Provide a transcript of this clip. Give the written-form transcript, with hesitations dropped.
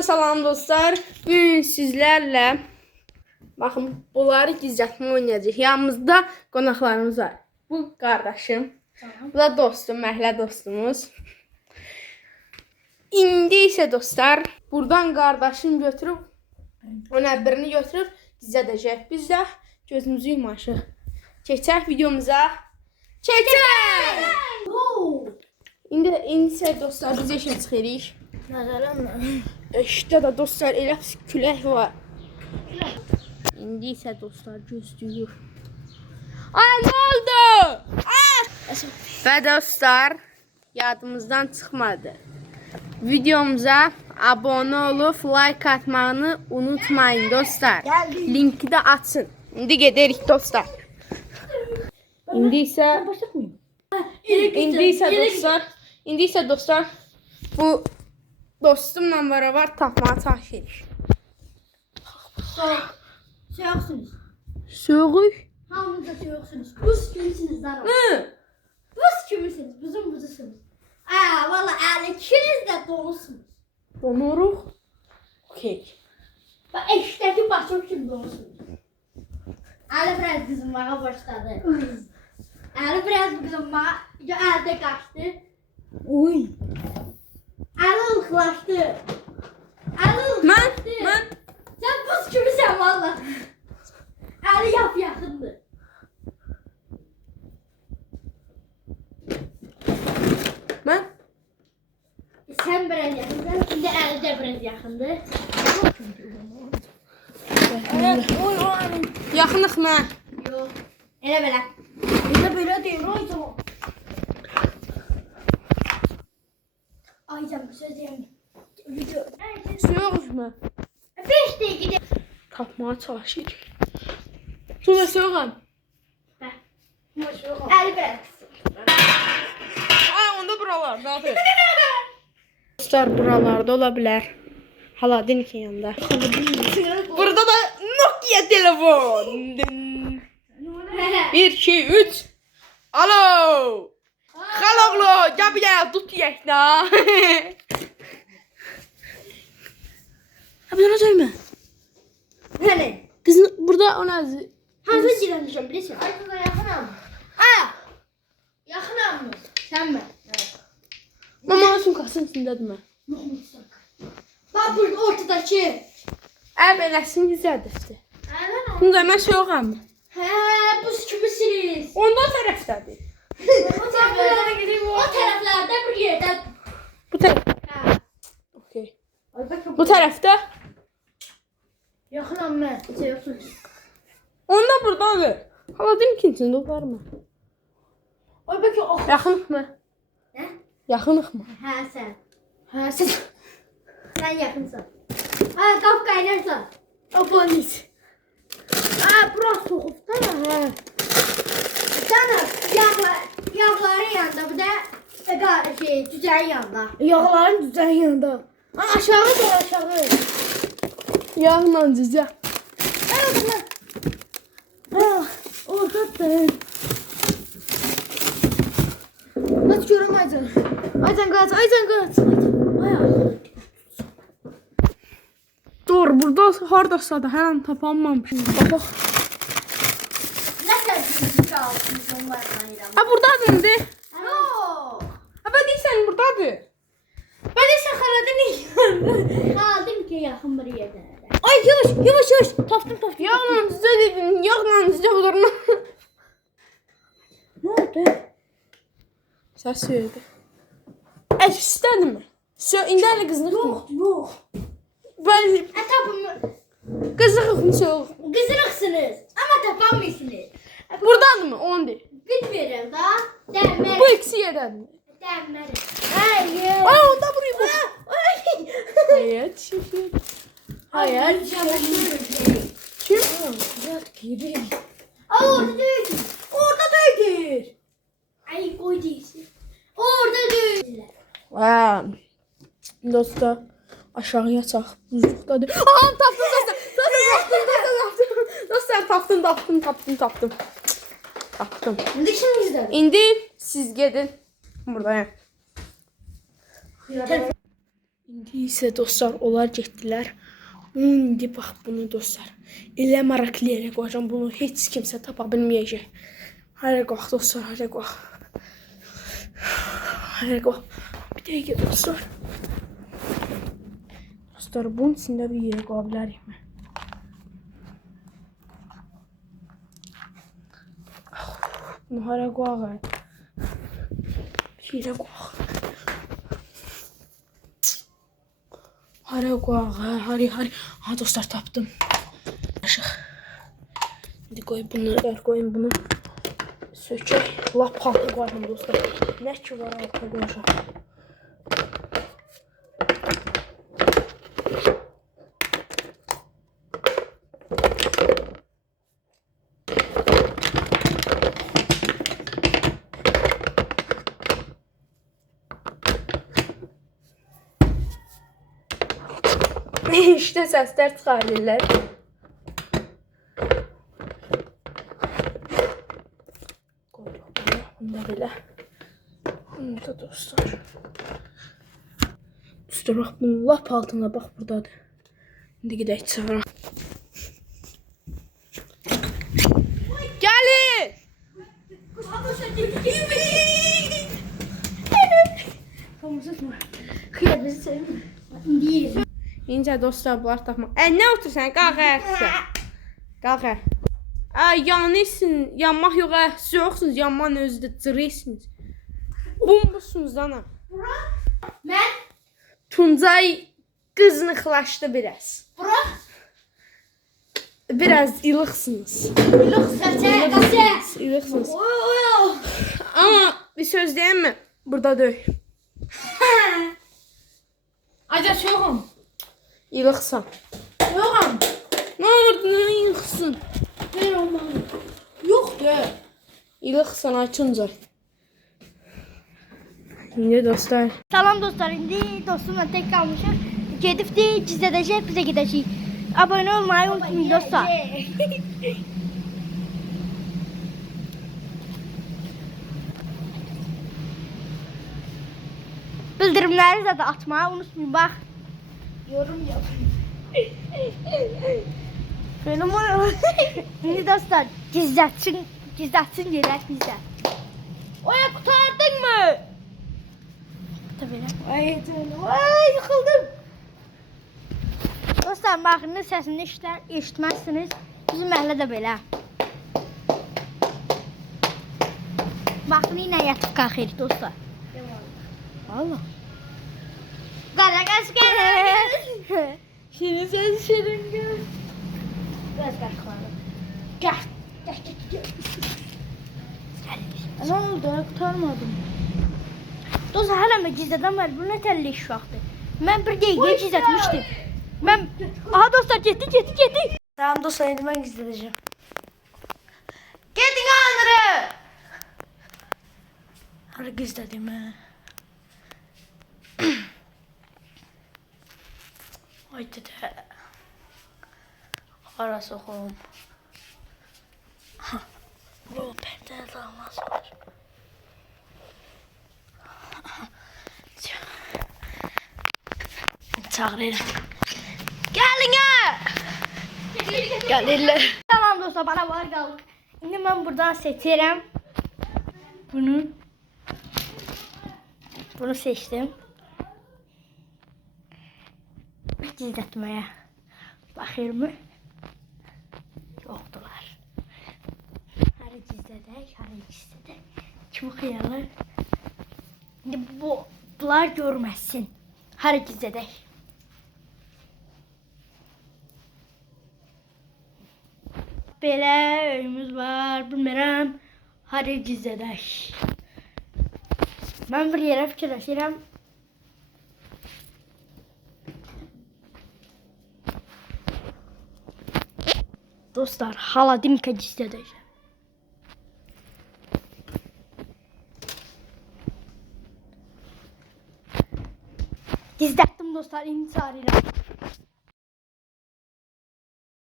Hamınıza salam dostlar. Bugün sizlərlə baxın, bunları gizlətmə oynayacağıq. Yanımızda qonaqlarımız var. Bu qardaşım, bu da dostum, məhlə dostumuz. İndi isə dostlar, buradan qardaşım götürüb, onun birini götürüb gizlədəcək. Biz də gözümüzü yumaşıq. Keçək videomuza. Keçək! İndi isə dostlar biz eşə çıxırıq. İşte de dostlar elə külək var. İndi isə dostlar gözləyir. Ay ne oldu? Ve dostlar yadımızdan çıxmadı. Videomuza abone olup like atmağını unutmayın dostlar. Linki də açın. İndi gedərik dostlar. İndi isə dostlar bu dostumla beraber tapmağa çalışırıq. Soğuksunuz. Soğuk? Hamınız da soğuksunuz. Buz gibisiniz lan. Buz gibisiniz. Buzun buzusunuz. Valla ikiniz de dolusunuz. Donuruq. Okey. Bak eşteki başım kimi dolusunuz. Ali biraz kızınmağa başladı. Ali biraz kızınmağa. Elde kaçtı. Uy. Ali ılıklaştı. Mən. Sen buz gibisin valla. Ali yap yakındı. Mən. Sen biraz yakındın. Şimdi Ali de biraz yakındı. Yaxınıq mən. Yok. Elə belə. Elə belə deyir, ay tamam. Ay canım söz deyim. Video. Soğuk mu? 5 dəqiqə. Tapmağa çalışırıq. Sonra soğuqam. Əli belə. Onda buralardadır. Dostlar buralarda ola bilər. Haladin'in yanında. Burada da Nokia telefon. 1, 2, 3. Alo. Haloglo. Gel tut yekna. Abi ona söyleme. Hani? Kızın burada ona... Hansı girəmişəm bilirsən? Ay kıza yaxınam. Yaxınam mı? Sən mi? Mama sumkasının içindədir mən. Bax burada ortadakı. Beləsin güzəldir. Hə, Bunda mən soğuqam. buz kimisiniz? Onda o tərəfdədir. O tərəflərdə bir yerdə. Bu tərəf. Hə. Okey. Bu tərəfdə. Yaxınam mən. Yoxsunuz. Onda buradadır. Haladin ikincisində var mı? Ay bəlkə ox. Yaxınıq mı? Nə? Yaxınıq mı? Hə sən. Hə sən. Sən yaxınsan. Qap qaynarsan. O polis. Bura soğuk da ya. Sana yağların yanında bu da cücənin yanında. Yağların düzən yanında. Aşağı da aşağı. Yağla cücə. Oradadır. Kaç görəm Aycan. Aycan kaç. Ayağı. Dur, burada hardasa da hər an tapanmamışım. Bax. Nə sərsin çalsınız onlarla İrəm? Buradadır indi. Yox. Ben deyirsən buradadır. Ben de şakaladın iyi. Kaldım ki yakın bir yerde. Ay yavaş. Taftım. Yağla cücə dedin, yağla cücə bulurma. Ne oldu? Səs verdi. İstədi mi? İndi hələ qızlıq mı? Yok. Ben Tapım. qızlıq mı soğuq? Kızılıksınız ama tapamıyorsunuz. Buradadır mı? Onu deyir. Bilmiyorum da. Dermer. Bu ikisi yerdədir mi? Dermer. Hayır. Onda burayı boş. Hayat şişir. Hayat Kim? Gibi. Orada değil. Ay koy değilsin. Orada değil. Dostlar aşağıya çaq. Buzluqdadır. Tapdım dostlar. Tapdım. Şimdi kim izler? İndi siz gedin. Buradayım. İndi isə dostlar onlar getdilər. İndi bax bunu dostlar. Elə maraqlı yerə qoyacağam. Bunu heç kimsə tapa bilməyəcək. Hara qalx dostlar, hara qalx. Hara qalx. Bir dəqiqə dostlar. Dostlar bunun içində bir yerə qoya bilərikmi? Bunu hara qoyaq? Bir yerə qoyaq. Hara qoyaq? Hara. Ha dostlar tapdım. Aşıq. İndi qoy bunu, qoyun bunu. Sökək. Lap altına qoyalım dostlar. Nə ki var altına qoyacaq. İşte səslər çıxarırlar. Qoyduq bunu. Bunu da belə. Bunu da dostlar. Dostlar bax bunun lap altına bax buradadır. İndi gedək çıxaraq. Gəlin! Xeyr, bizi sevmir. İndi İncə dostlar bunlar tapmaq. Nə otursan? Qalx ayaqsa. Qalx. Yanırsın. Yanmaq yox. Siz yoxsunuz. Yanmanın özü də cırırsınız. Bombusunuz ana. mən Tuncay qızınıqlaşdı biraz. bura Biraz ilıqsınız. qaçaq. İlıqsınız. Oy. Ama bir söz deyim mi? Burada deyil. Acı yoxum. İlıqsan. Yoxum. Ne olur ne ilıqsın? Ver olmalı. Yoxdur. İlıqsan ay Tuncay. İndi dostlar. Salam dostlar, indi dostumla tek kalmışıq. Gedibdi, gizlədəcək, bizə gedəcəyik. Abone olmayı unutmayın dostlar. Bildirimləri də atmayı unutmayın, bax. Yorum yapın. Böyle mi oluyor? Şimdi dostlar, gizlətsin gələk bizə. Oya, qutardın mı? Tabii. Ay canım. Ay yıkıldım. Dostlar mahnının sesini eşitmezsiniz. Bizim məhəllədə belə. Mahnı ilə yatıb qalxırıq dostlar. Valla. Qara qaş gəlir. Şirin sen şirin gör. Biraz qaşqalım. Gəl. Ne oldu? Kurtarmadım. Dostlar hələm də gizlədən var. Bu nə təlli iş vaxtı. Mən bir dəqiqə gizlətmişdim. Aha dostlar getdi. Tamam dostlar, indi mən gizlədəcəm. Gedin anırı. Hara gizlədim hə. Haydi də. Hara soxum. Bu pəncərə dağılmaz var. Çağırırım. Gəlin ya. Gəlirlər. Tamam dostlar, bana var qalıq. İndi mən buradan seçirəm. Bunu seçdim. Gizlətməyə baxırmı? Yoxdular. Hara gizlədək, hara gizlədək. Kim oxuyarlar? İndi bunlar görməsin. Hara gizlədək. Belə öyümüz var, bilmirəm. Hara gizlədək. Mən bir yerə fikirləşirəm. Dostlar, Haladinka gizlədək. Gizlətdim dostlar, indi çağırıram.